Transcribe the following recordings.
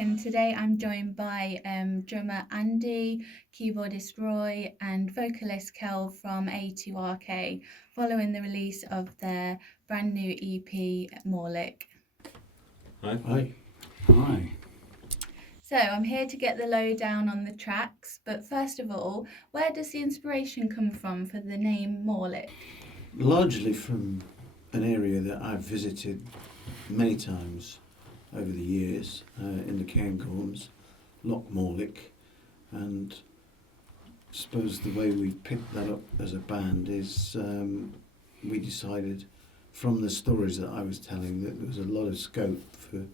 and today I'm joined by drummer Andy, keyboardist Roy, and vocalist Kelv from a2RK, following the release of their brand new EP, Morlich. Hi. Hi. Hi. So I'm here to get the lowdown on the tracks, but first of all, where does the inspiration come from for the name Morlich? Largely from an area that I've visited many times over the years in the Cairngorms, Loch Morlich, and I suppose the way we picked that up as a band is we decided from the stories that I was telling that there was a lot of scope for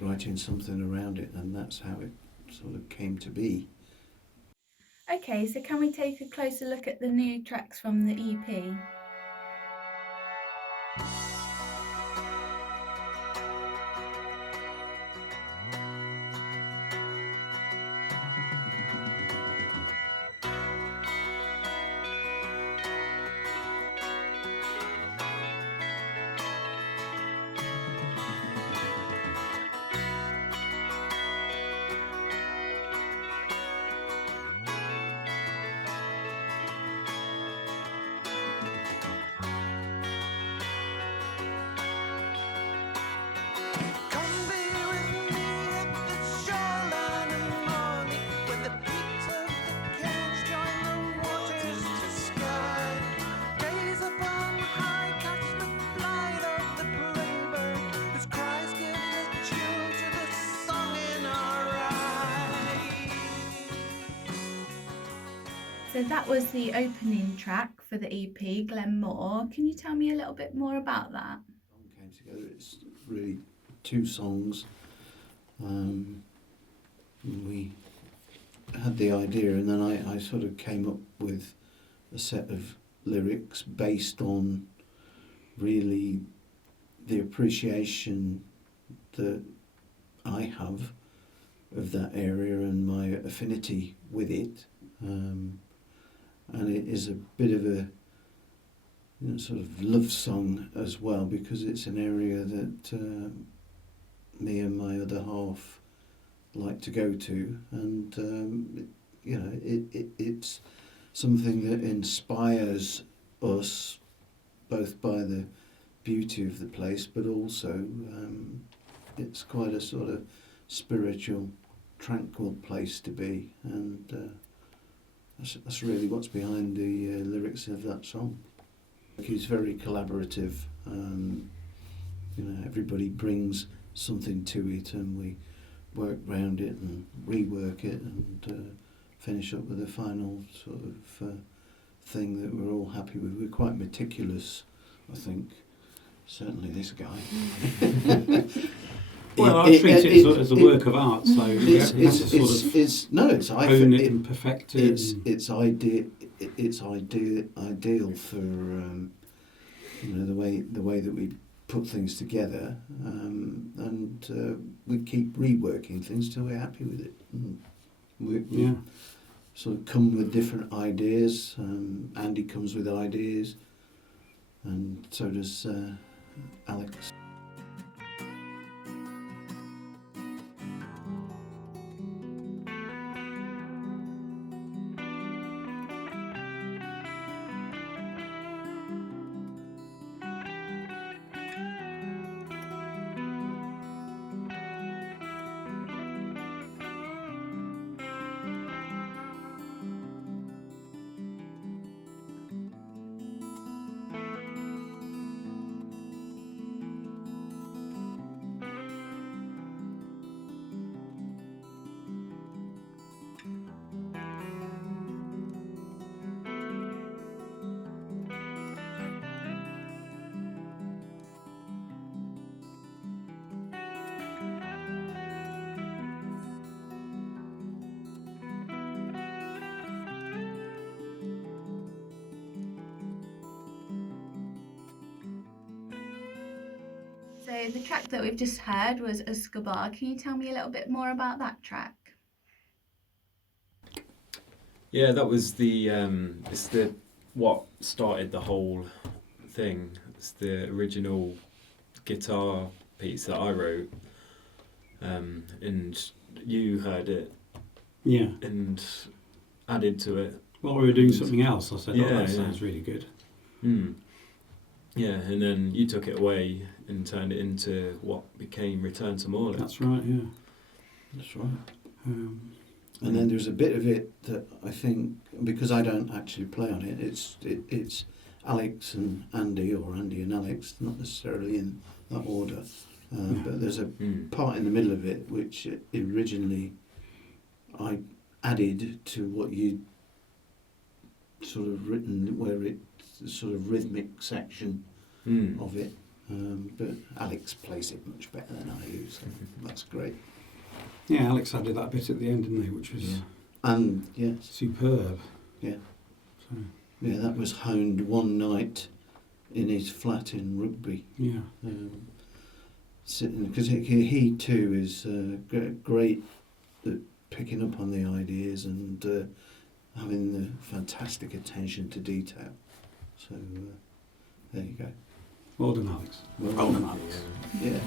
writing something around it, and that's how it sort of came to be. Okay, so can we take a closer look at the new tracks from the EP? So that was the opening track for the EP, Glenmore. Can you tell me a little bit more about that? Came together. It's really two songs. We had the idea, and then I sort of came up with a set of lyrics based on really the appreciation that I have of that area and my affinity with it. And it is a bit of a sort of love song as well, because it's an area that me and my other half like to go to, and it's something that inspires us both by the beauty of the place, but also it's quite a sort of spiritual, tranquil place to be, and that's really what's behind the lyrics of that song. It's very collaborative. Everybody brings something to it, and we work around it and rework it and finish up with a final sort of thing that we're all happy with. We're quite meticulous, I think. Certainly this guy. Well, I treat it as a work of art, so you have to hone it and perfect it. It's ideal for the way that we put things together, and we keep reworking things till we're happy with it. We sort of come with different ideas. Andy comes with ideas, and so does Alex. So the track that we've just heard was Escobar. Can you tell me a little bit more about that track? Yeah, that was it's the what started the whole thing. It's the original guitar piece that I wrote, and you heard it Yeah. and added to it. While we were doing something else, I said, Yeah, "Oh, that yeah. sounds really good." Yeah, and then you took it away and turned it into what became Return to Morlich. That's right. Yeah. That's right. Um, And then there's a bit of it that I think, because I don't actually play on it, it's Alex and Andy, or Andy and Alex, not necessarily in that order. But there's a part in the middle of it which originally I added to what you sort of written, where it's the sort of rhythmic section of it. But Alex plays it much better than I do, so that's great. yeah, Alex added that bit at the end, didn't he? Which was And yes, superb. yeah. So, Yeah, that was honed one night in his flat in Rugby. yeah. Sitting, because he too is great at picking up on the ideas and having the fantastic attention to detail. So there you go. Well done, Alex. Well done, done. Alex. Yeah.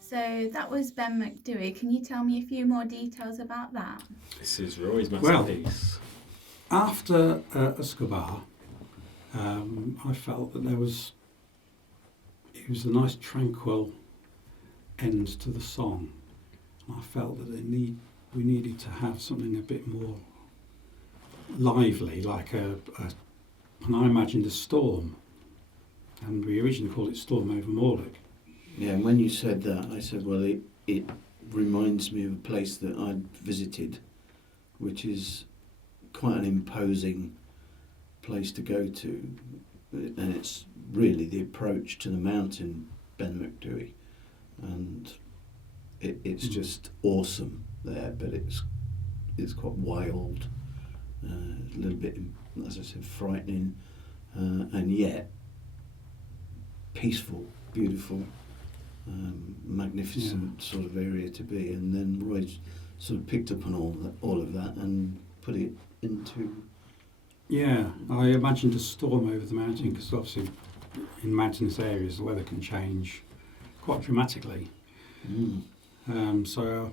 So that was Ben McDewey. Can you tell me a few more details about that? This is Roy's Well, masterpiece. After Escobar, I felt that it was a nice tranquil end to the song. And I felt that we needed to have something a bit more lively, like and I imagined a storm, and we originally called it Storm over Morlich. Yeah, and when you said that, I said, well, it reminds me of a place that I'd visited, which is quite an imposing place to go to, and it's really the approach to the mountain, Ben McDewey, and it's just awesome there, but it's quite wild, a little bit, as I said, frightening, and yet peaceful, beautiful. Magnificent sort of area to be, and then Roy sort of picked up on all of that and put it into. Yeah, I imagined a storm over the mountain, because obviously in mountainous areas the weather can change quite dramatically. So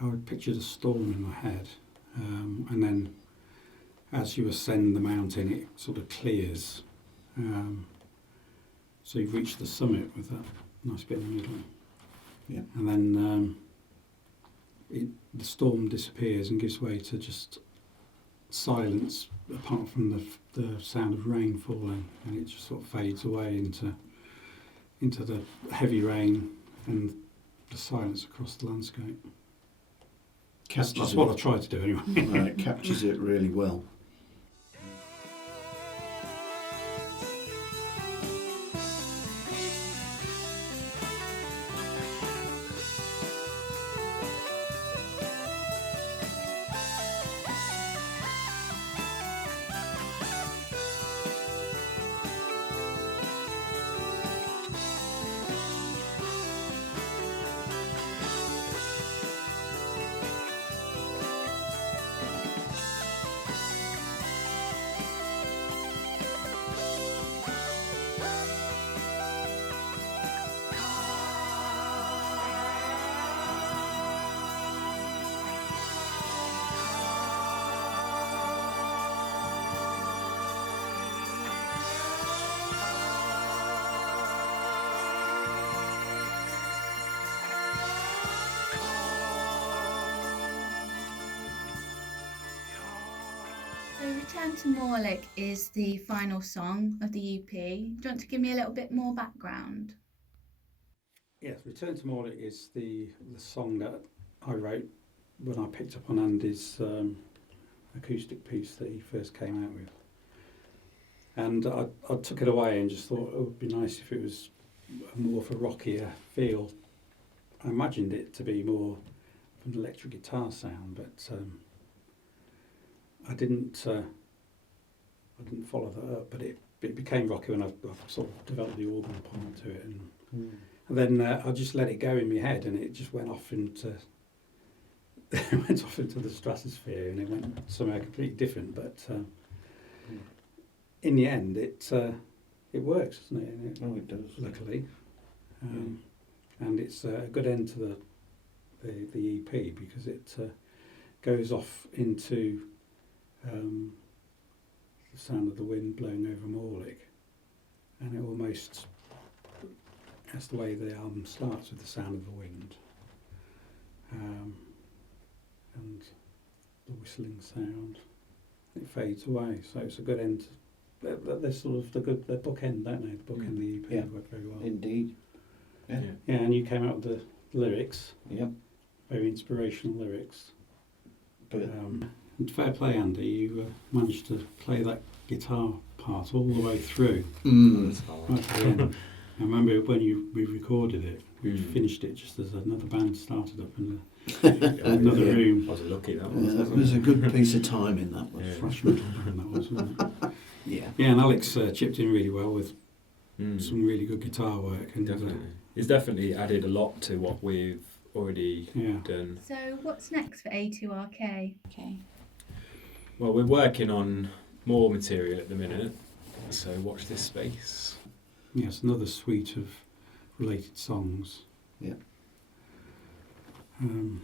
I pictured a storm in my head, and then as you ascend the mountain it sort of clears, so you reach the summit with that nice bit in the middle. Yeah. And then the storm disappears and gives way to just silence, apart from the sound of rain falling, and it just sort of fades away into the heavy rain and the silence across the landscape. That's what I tried to do anyway. It captures it really well. Return to Morlich is the final song of the EP. Do you want to give me a little bit more background? Yes, Return to Morlich is the song that I wrote when I picked up on Andy's acoustic piece that he first came out with. And I took it away and just thought it would be nice if it was more of a rockier feel. I imagined it to be more of an electric guitar sound, but I didn't follow that up. But it became rocky when I sort of developed the organ part to it, and then I just let it go in my head, and it just went off into the stratosphere, and it went somewhere completely different. But in the end, it works, doesn't it? And Oh, it does. luckily, and it's a good end to the EP because it goes off into the sound of the wind blowing over Morlich, and it almost, that's the way the album starts, with the sound of the wind, and the whistling sound. It fades away, so it's a good end. They're sort of the bookend, don't they? The bookend the EP work very well. Indeed. Yeah. Yeah, and you came out with the lyrics. Yep. Very inspirational lyrics. But And fair play, Andy, you managed to play that guitar part all the way through. That's hard. Right at the end. I remember when we recorded it, we finished it just as another band started up in another room. I was lucky that yeah, that was a good piece of timing. That was. Yeah. Thrash metal band that was, wasn't it? Yeah. Yeah, and Alex chipped in really well with some really good guitar work. And Definitely. It's definitely added a lot to what we've already done. So what's next for A2RK? Okay. Well, we're working on more material at the minute, so watch this space. Yes, another suite of related songs. Yeah. Um,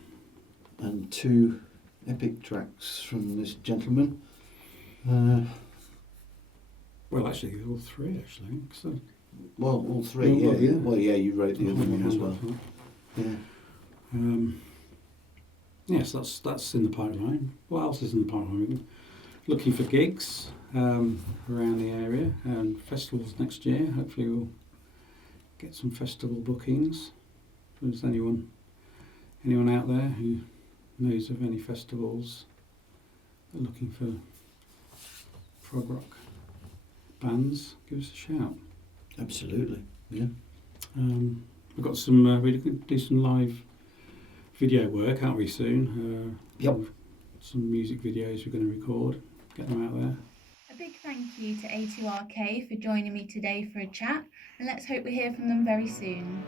And 2 epic tracks from this gentleman. well, actually, all 3, actually. So, Well, all 3. Oh, Yeah, well, yeah. yeah. Well, yeah, you wrote the other one as well. Yeah. Yes, that's in the pipeline. What else is in the pipeline? Looking for gigs around the area and festivals next year. Hopefully we'll get some festival bookings. If there's anyone out there who knows of any festivals that are looking for prog rock bands, give us a shout. Absolutely. Yeah. We've got some, we're going to do some live video work, aren't we, soon? Yep. Some music videos we're going to record, get them out there. A big thank you to A2RK for joining me today for a chat, and let's hope we hear from them very soon.